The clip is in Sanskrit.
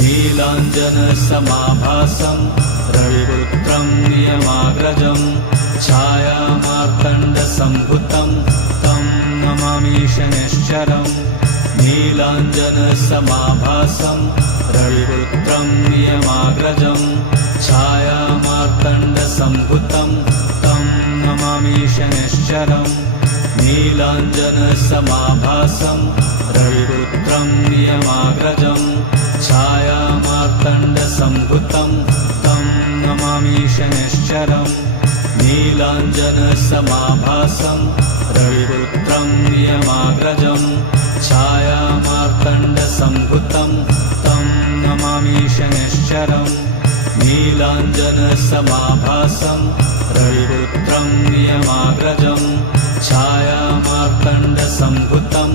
नीलाञ्जनसमाभासं रविपुत्रं नियमाग्रजं छायामार्तण्डसम्भुतं तं नमामि शनैश्चरम् नीलाञ्जनसमाभासं रविपुत्रं नियमाग्रजं छायामार्तण्डसम्भुतं तं नमामि शनैश्चरम् नीलाञ्जनसमाभासं रविपुत्रं नियमाग्रजं छायामार्तण्डसम्भुतं तं नमामि शनैश्चरम् नीलाञ्जनसमाभासं रविपुत्रं नियमाग्रजं छायामार्तण्डसम्भुतं तं नमामि शनैश्चरम् नीलाञ्जनसमाभासं रविपुत्रं नियमाग्रजं छायामार्तण्डसम्भुतं